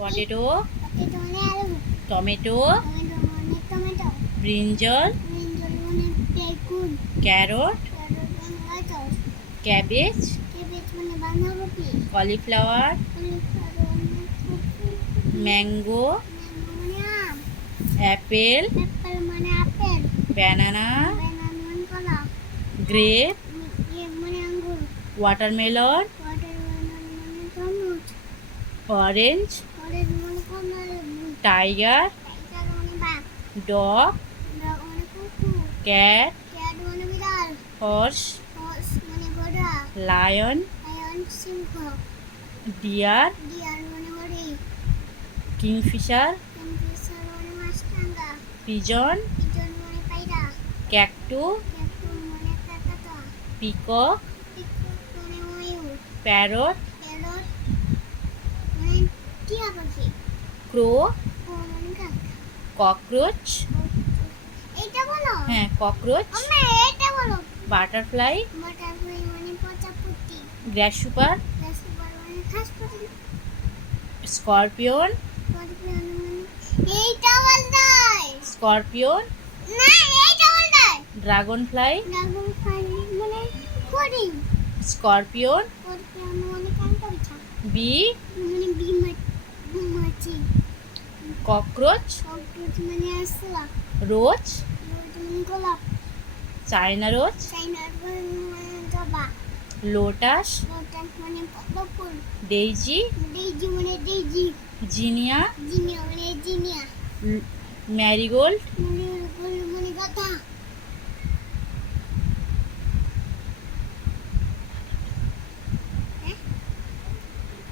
potato, potato মানে আলু, tomato, tomato মানে টমেটো, ব্রিঞ্জল, ব্রিঞ্জল মানে বেগুন, ক্যারট, ক্যারট মানে গাজর, ক্যাবেজ, ক্যাবেজ মানে বাঁধাকপি, কলিফ্লাওয়ার, কলিফ্লাওয়ার মানে ফুলকপি, ম্যাঙ্গো, ম্যাঙ্গো মানে আম, অ্যাপেল, অ্যাপেল মানে আপেল, ব্যানানা, ব্যানানা মানে কলা, গ্রেপ, গ্রেপ মানে আঙ্গুর, ওয়াটারমেলন, ওয়াটারমেলন মানে তরমুজ, অরেঞ্জ, অরেঞ্জ মানে কমলা, টাইগার, টাইগার মানে বাঘ, ডগ, ডগ মানে কুকুর, ক্যাট, ক্যাট মানে বিড়াল, হর্স, হর্স মানে ঘোড়া, লায়ন, লায়ন সিংহ, ডিয়ার, ডিয়ার মানে হরিণ, কিংফিশার, কিংফিশার মানে মাছরাঙা, পিজন, পিজন মানে পায়রা, ক্যাকটু, ক্যাকটু মানে কাকাতুয়া, পিকক, পিকক মানে ময়ূর, প্যারট, প্যারট মানে টিয়া পাখি, ক্রো, ও মানে কাক, ককরোচ, এইটা বলো, হ্যাঁ ককরোচ, আম্মা এইটা বলো, বাটারফ্লাই, বাটারফ্লাই মানে প্রজাপতি, গ্রাসহোপার, গ্রাসহপার মানে ঘাসফড়িং, স্করপিয়ন, স্করপিয়ন মানে এইটা বলতাই, স্করপিয়ন, না এইটা বলতাই, ড্রাগন ফ্লাই, ড্রাগন ফ্লাই মানে ফড়িং, স্করপিয়ন, স্করপিয়ন মানে কাঁটা বিছা, বি, মানে মাছি, ককরোচ, ককরোচ মানে আরশোলা, রোজ, রোজ মানে গোলাপ, চায়না রোজ, চাইনার মানে জবা, লোটাস, লোটাস মানে পদ্ম ফুল, ডেইজি, ডেইজি মানে ডেইজি, জিনিয়া, জিনিয়া মানে জিনিয়া, ম্যারিগোল্ড, মানে গোল মানে গাধা,